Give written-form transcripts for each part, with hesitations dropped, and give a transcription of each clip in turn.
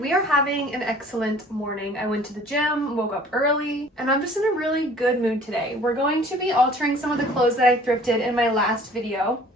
We are having an excellent morning. I went to the gym, woke up early, and I'm just in a really good mood today. We're going to be altering some of the clothes that I thrifted in my last video.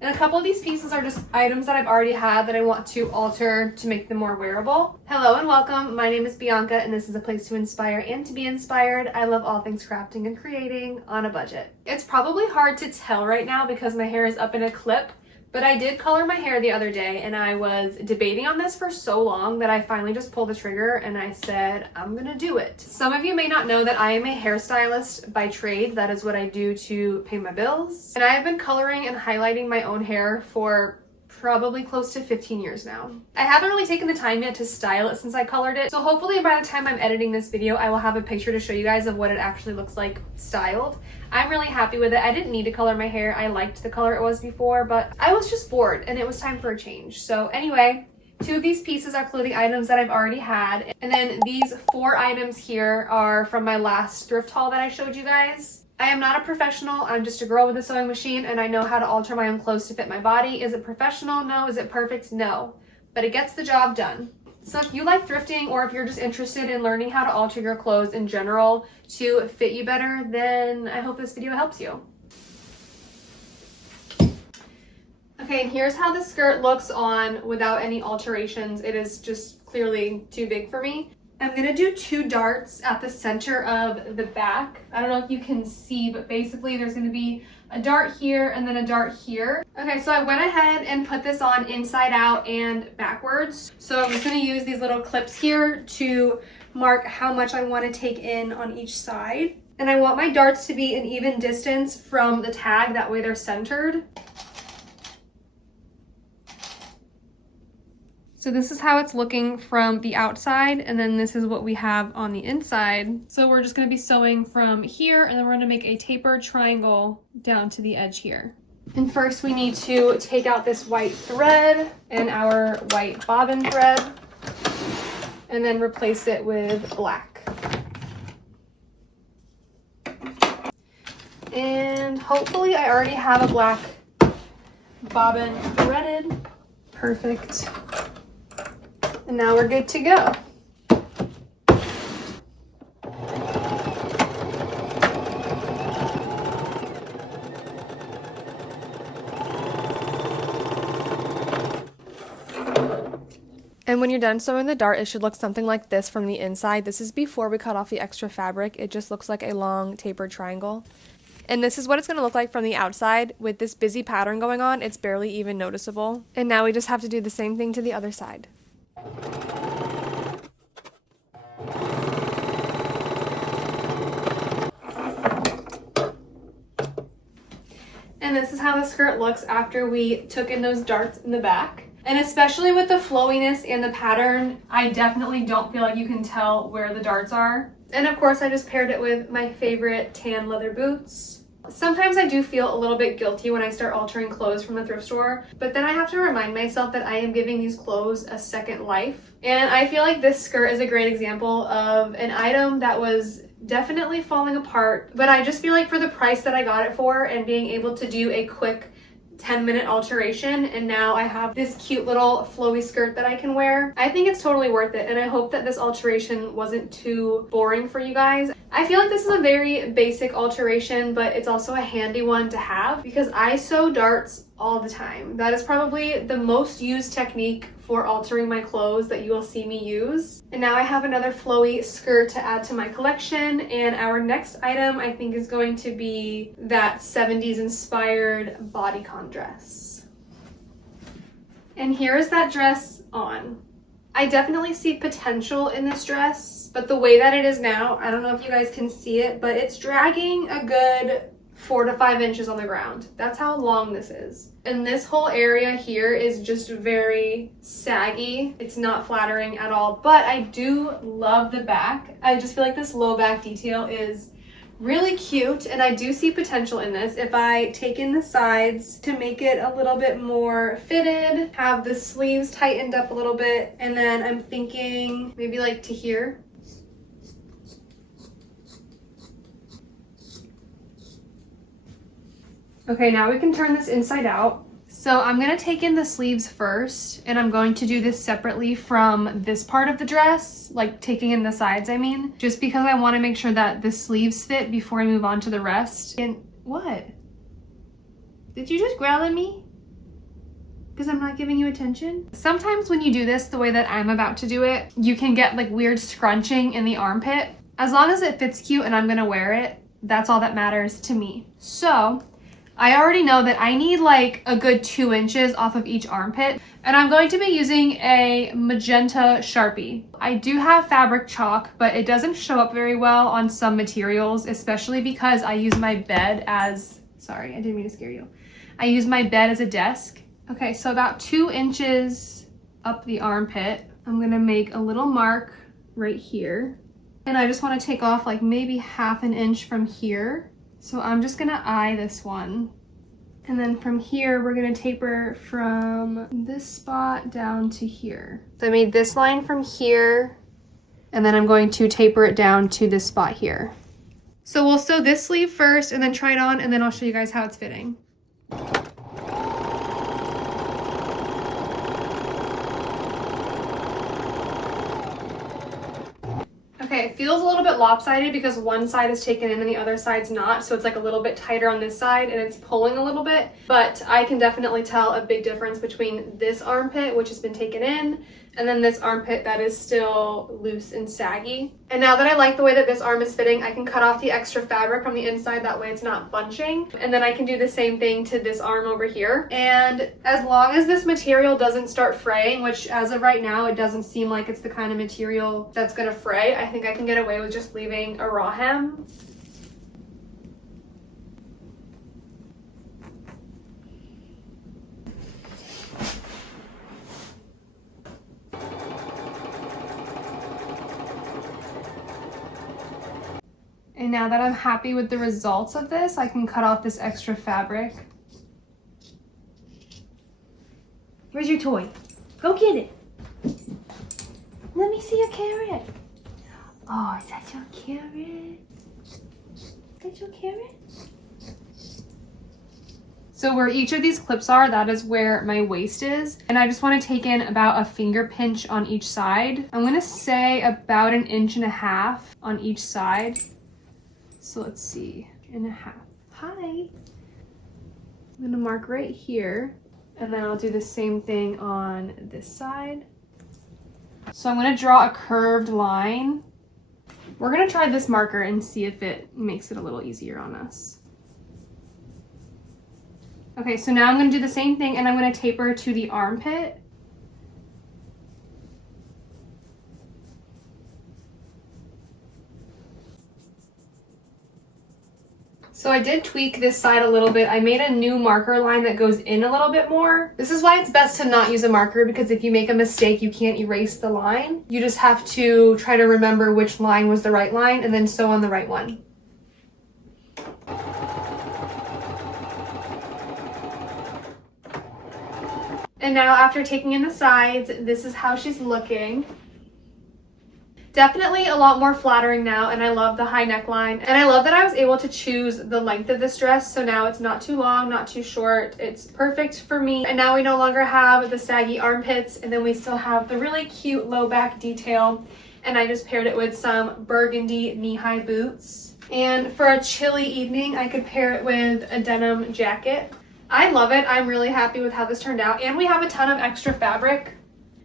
And a couple of these pieces are just items that I've already had that I want to alter to make them more wearable. Hello and welcome. My name is Bianca and this is a place to inspire and to be inspired. I love all things crafting and creating on a budget. It's probably hard to tell right now because my hair is up in a clip, but I did color my hair the other day and I was debating on this for so long that I finally just pulled the trigger and I said, I'm gonna do it. Some of you may not know that I am a hairstylist by trade. That is what I do to pay my bills. And I have been coloring and highlighting my own hair for probably close to 15 years now. I haven't really taken the time yet to style it since I colored it, so hopefully by the time I'm editing this video, I will have a picture to show you guys of what it actually looks like styled. I'm really happy with it. I didn't need to color my hair. I liked the color it was before, but I was just bored and it was time for a change. So anyway, 2 of these pieces are clothing items that I've already had, and then these 4 items here are from my last thrift haul that I showed you guys. I am not a professional. I'm just a girl with a sewing machine and I know how to alter my own clothes to fit my body. Is it professional? No. Is it perfect? No. But it gets the job done. So if you like thrifting or if you're just interested in learning how to alter your clothes in general to fit you better, then I hope this video helps you. Okay, and here's how the skirt looks on without any alterations. It is just clearly too big for me. I'm gonna do 2 darts at the center of the back. I don't know if you can see, but basically there's gonna be a dart here and then a dart here. Okay, so I went ahead and put this on inside out and backwards. So I'm just gonna use these little clips here to mark how much I wanna take in on each side. And I want my darts to be an even distance from the tag, that way they're centered. So this is how it's looking from the outside, and then this is what we have on the inside. So we're just gonna be sewing from here, and then we're gonna make a tapered triangle down to the edge here. And first we need to take out this white thread and our white bobbin thread, and then replace it with black. And hopefully I already have a black bobbin threaded. Perfect. And now we're good to go. And when you're done sewing the dart, it should look something like this from the inside. This is before we cut off the extra fabric. It just looks like a long tapered triangle. And this is what it's going to look like from the outside. With this busy pattern going on, it's barely even noticeable. And now we just have to do the same thing to the other side. And this is how the skirt looks after we took in those darts in the back. And especially with the flowiness and the pattern, I definitely don't feel like you can tell where the darts are. And of course, I just paired it with my favorite tan leather boots. Sometimes I do feel a little bit guilty when I start altering clothes from the thrift store, but then I have to remind myself that I am giving these clothes a second life. And I feel like this skirt is a great example of an item that was definitely falling apart, but I just feel like for the price that I got it for and being able to do a quick 10-minute alteration, and now I have this cute little flowy skirt that I can wear. I think it's totally worth it, and I hope that this alteration wasn't too boring for you guys. I feel like this is a very basic alteration, but it's also a handy one to have because I sew darts all the time. That is probably the most used technique for altering my clothes that you will see me use. And now I have another flowy skirt to add to my collection, and our next item I think is going to be that 70s inspired bodycon dress. And here is that dress on. I definitely see potential in this dress, but the way that it is now, I don't know if you guys can see it, but it's dragging a good 4 to 5 inches on the ground. That's how long this is. And this whole area here is just very saggy. It's not flattering at all, but I do love the back. I just feel like this low back detail is really cute, and I do see potential in this. If I take in the sides to make it a little bit more fitted, have the sleeves tightened up a little bit, and then I'm thinking maybe like to here. Okay, now we can turn this inside out. So I'm gonna take in the sleeves first, and I'm going to do this separately from this part of the dress, like taking in the sides, I mean, just because I wanna make sure that the sleeves fit before I move on to the rest. And what? Did you just growl at me? Because I'm not giving you attention? Sometimes when you do this the way that I'm about to do it, you can get like weird scrunching in the armpit. As long as it fits cute and I'm gonna wear it, that's all that matters to me. So I already know that I need like a good 2 inches off of each armpit, and I'm going to be using a magenta Sharpie. I do have fabric chalk, but it doesn't show up very well on some materials, especially because I use my bed as, sorry, I didn't mean to scare you. I use my bed as a desk. Okay, so about 2 inches up the armpit, I'm gonna make a little mark right here. And I just wanna take off like maybe 1/2 inch from here. So I'm just gonna eye this one. And then from here, we're gonna taper from this spot down to here. So I made this line from here, and then I'm going to taper it down to this spot here. So we'll sew this sleeve first and then try it on, and then I'll show you guys how it's fitting. Okay, it feels a little bit lopsided because one side is taken in and the other side's not, so it's like a little bit tighter on this side and it's pulling a little bit, but I can definitely tell a big difference between this armpit, which has been taken in, and then this armpit that is still loose and saggy. And now that I like the way that this arm is fitting, I can cut off the extra fabric from the inside, that way it's not bunching. And then I can do the same thing to this arm over here. And as long as this material doesn't start fraying, which as of right now, it doesn't seem like it's the kind of material that's gonna fray, I think I can get away with just leaving a raw hem. And now that I'm happy with the results of this, I can cut off this extra fabric. Where's your toy? Go get it. Let me see your carrot. Oh, is that your carrot? Is that your carrot? So where each of these clips are, that is where my waist is. And I just want to take in about a finger pinch on each side. I'm going to say about 1.5 inches on each side. So let's see, 1.5. Hi. I'm gonna mark right here, and then I'll do the same thing on this side. So I'm gonna draw a curved line. We're gonna try this marker and see if it makes it a little easier on us. Okay, so now I'm gonna do the same thing, and I'm gonna taper to the armpit. So I did tweak this side a little bit. I made a new marker line that goes in a little bit more. This is why it's best to not use a marker, because if you make a mistake, you can't erase the line. You just have to try to remember which line was the right line and then sew on the right one. And now after taking in the sides, this is how she's looking. Definitely a lot more flattering now, and I love the high neckline. And I love that I was able to choose the length of this dress, so now it's not too long, not too short. It's perfect for me. And now we no longer have the saggy armpits, and then we still have the really cute low back detail. And I just paired it with some burgundy knee-high boots. And for a chilly evening, I could pair it with a denim jacket. I love it. I'm really happy with how this turned out. And we have a ton of extra fabric.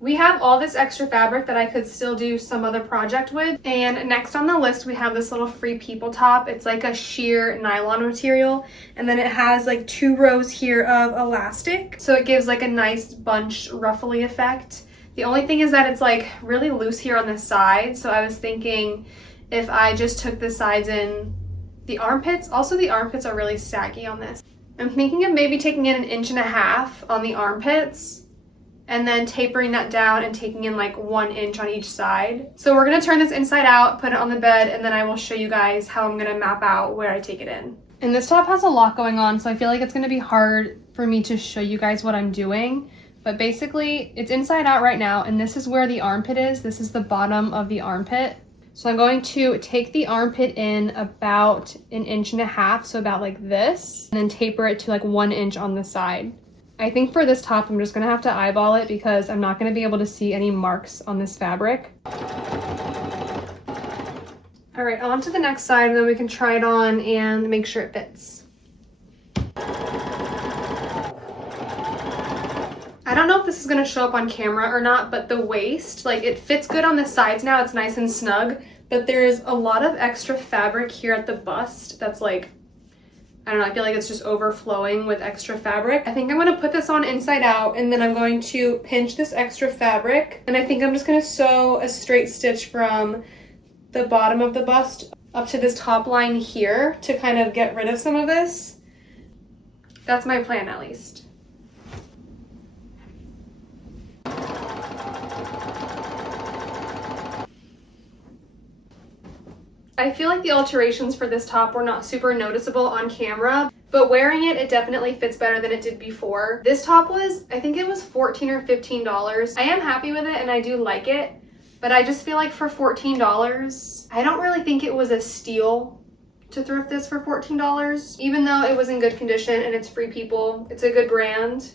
We have all this extra fabric that I could still do some other project with. And next on the list, we have this little free people top. It's like a sheer nylon material. And then it has like 2 rows here of elastic. So it gives like a nice bunched ruffly effect. The only thing is that it's like really loose here on the side. So I was thinking if I just took the sides in the armpits. Also, the armpits are really saggy on this. I'm thinking of maybe taking in 1.5 inches on the armpits, and then tapering that down and taking in like 1 inch on each side. So we're gonna turn this inside out, put it on the bed, and then I will show you guys how I'm gonna map out where I take it in. And this top has a lot going on, so I feel like it's gonna be hard for me to show you guys what I'm doing. But basically, it's inside out right now, and this is where the armpit is. This is the bottom of the armpit. So I'm going to take the armpit in about 1.5 inches, so about like this, and then taper it to like 1 inch on the side. I think for this top, I'm just gonna have to eyeball it because I'm not gonna be able to see any marks on this fabric. All right, on to the next side, and then we can try it on and make sure it fits. I don't know if this is gonna show up on camera or not, but the waist, like it fits good on the sides now, it's nice and snug, but there's a lot of extra fabric here at the bust that's like, I don't know, I feel like it's just overflowing with extra fabric. I think I'm gonna put this on inside out, and then I'm going to pinch this extra fabric, and I think I'm just gonna sew a straight stitch from the bottom of the bust up to this top line here to kind of get rid of some of this. That's my plan, at least. I feel like the alterations for this top were not super noticeable on camera, but wearing it, it definitely fits better than it did before. This top was, I think it was $14 or $15. I am happy with it and I do like it, but I just feel like for $14, I don't really think it was a steal to thrift this for $14, even though it was in good condition and it's Free People. It's a good brand.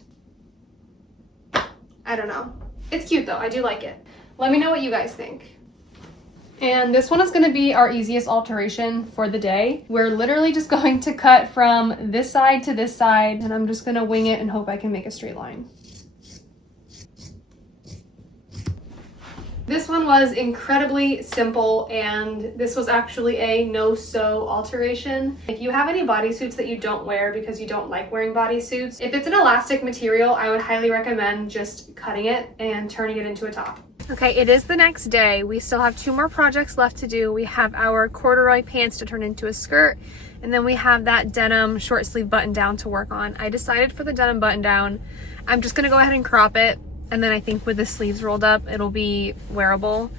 I don't know. It's cute though, I do like it. Let me know what you guys think. And this one is gonna be our easiest alteration for the day. We're literally just going to cut from this side to this side, and I'm just gonna wing it and hope I can make a straight line. This one was incredibly simple, and this was actually a no-sew alteration. If you have any bodysuits that you don't wear because you don't like wearing bodysuits, if it's an elastic material, I would highly recommend just cutting it and turning it into a top. Okay, it is the next day. We still have 2 more projects left to do. We have our corduroy pants to turn into a skirt, and then we have that denim short sleeve button down to work on. I decided for the denim button down, I'm just gonna go ahead and crop it, and then I think with the sleeves rolled up, it'll be wearable.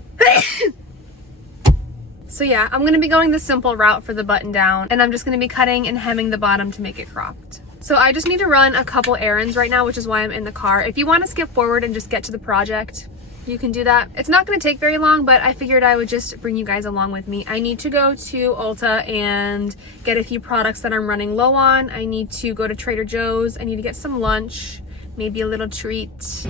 So yeah, I'm gonna be going the simple route for the button down, and I'm just gonna be cutting and hemming the bottom to make it cropped. So I just need to run a couple errands right now, which is why I'm in the car. If you wanna skip forward and just get to the project, you can do that. It's not gonna take very long, but I figured I would just bring you guys along with me. I need to go to Ulta and get a few products that I'm running low on. I need to go to Trader Joe's. I need to get some lunch, maybe a little treat.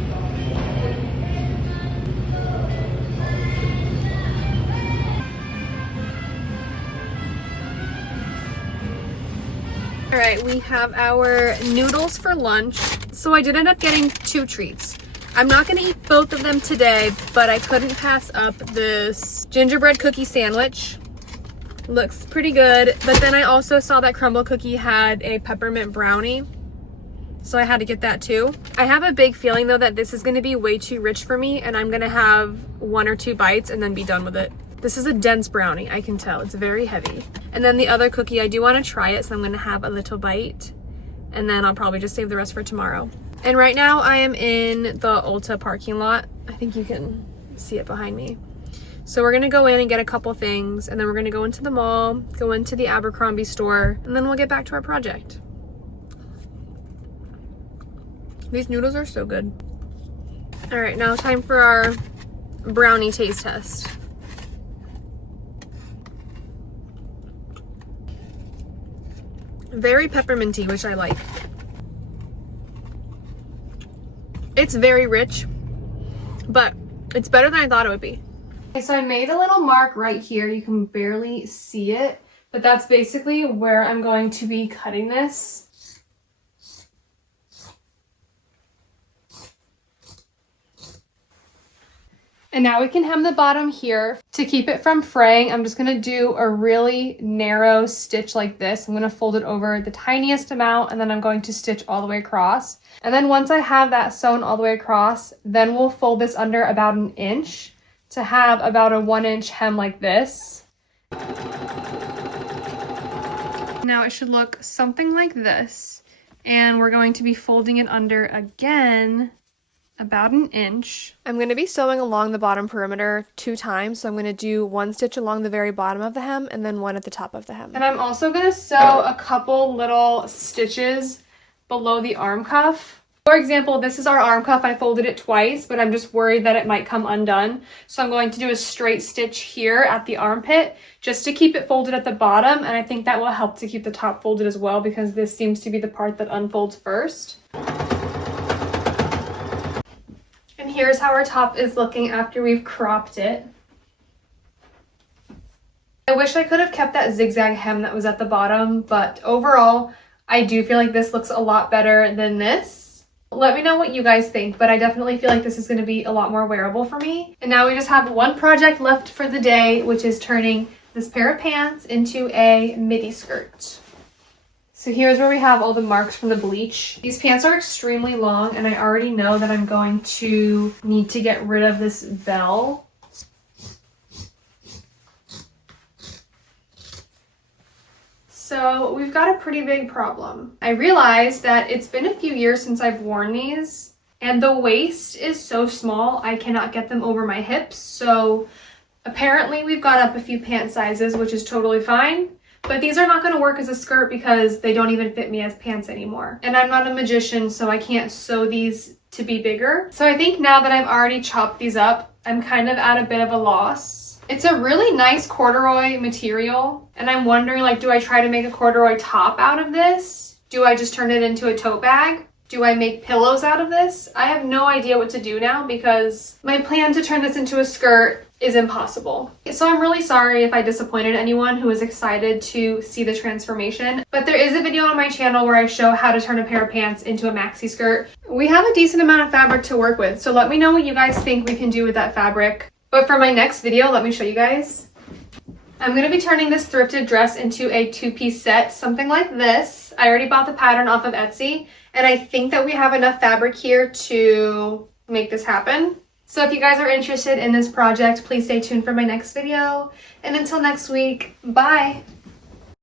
All right, we have our noodles for lunch. So I did end up getting 2 treats. I'm not gonna eat both of them today, but I couldn't pass up this gingerbread cookie sandwich. Looks pretty good, but then I also saw that Crumble Cookie had a peppermint brownie, so I had to get that too. I have a big feeling though that this is gonna be way too rich for me, and I'm gonna have 1 or 2 bites and then be done with it. This is a dense brownie, I can tell, it's very heavy. And then the other cookie, I do wanna try it, so I'm gonna have a little bite, and then I'll probably just save the rest for tomorrow. And right now I am in the Ulta parking lot. I think you can see it behind me. So we're gonna go in and get a couple things, and then we're gonna go into the mall, go into the Abercrombie store, and then we'll get back to our project. These noodles are so good. All right, now time for our brownie taste test. Very pepperminty, which I like. It's very rich, but it's better than I thought it would be. Okay, so I made a little mark right here. You can barely see it, but that's basically where I'm going to be cutting this. And now we can hem the bottom here. To keep it from fraying, I'm just gonna do a really narrow stitch like this. I'm gonna fold it over the tiniest amount, and then I'm going to stitch all the way across. And then once I have that sewn all the way across, then we'll fold this under about 1 inch to have about a 1-inch hem like this. Now it should look something like this. And we're going to be folding it under again about 1 inch. I'm going to be sewing along the bottom perimeter 2 times. So I'm going to do 1 stitch along the very bottom of the hem and then 1 at the top of the hem. And I'm also going to sew a couple little stitches below the arm cuff. For example, this is our arm cuff. I folded it twice, but I'm just worried that it might come undone. So I'm going to do a straight stitch here at the armpit just to keep it folded at the bottom. And I think that will help to keep the top folded as well, because this seems to be the part that unfolds first. here's how our top is looking after we've cropped it. I wish I could have kept that zigzag hem that was at the bottom, but overall, I do feel like this looks a lot better than this. Let me know what you guys think, but I definitely feel like this is going to be a lot more wearable for me. And now we just have one project left for the day, which is turning this pair of pants into a midi skirt. So here's where we have all the marks from the bleach. These pants are extremely long, and I already know that I'm going to need to get rid of this bell. So we've got a pretty big problem. I realized that it's been a few years since I've worn these, and the waist is so small I cannot get them over my hips. So apparently we've gone up a few pant sizes, which is totally fine. But these are not going to work as a skirt because they don't even fit me as pants anymore. And I'm not a magician, so I can't sew these to be bigger. So I think now that I've already chopped these up, I'm kind of at a bit of a loss. It's a really nice corduroy material, and I'm wondering, like, do I try to make a corduroy top out of this? Do I just turn it into a tote bag? Do I make pillows out of this? I have no idea what to do now because my plan to turn this into a skirt is impossible. So I'm really sorry if I disappointed anyone who was excited to see the transformation, but there is a video on my channel where I show how to turn a pair of pants into a maxi skirt. We have a decent amount of fabric to work with, so let me know what you guys think we can do with that fabric. But for my next video, let me show you guys. I'm going to be turning this thrifted dress into a two-piece set, something like this. I already bought the pattern off of Etsy, and I think that we have enough fabric here to make this happen. So if you guys are interested in this project, please stay tuned for my next video. And until next week, bye!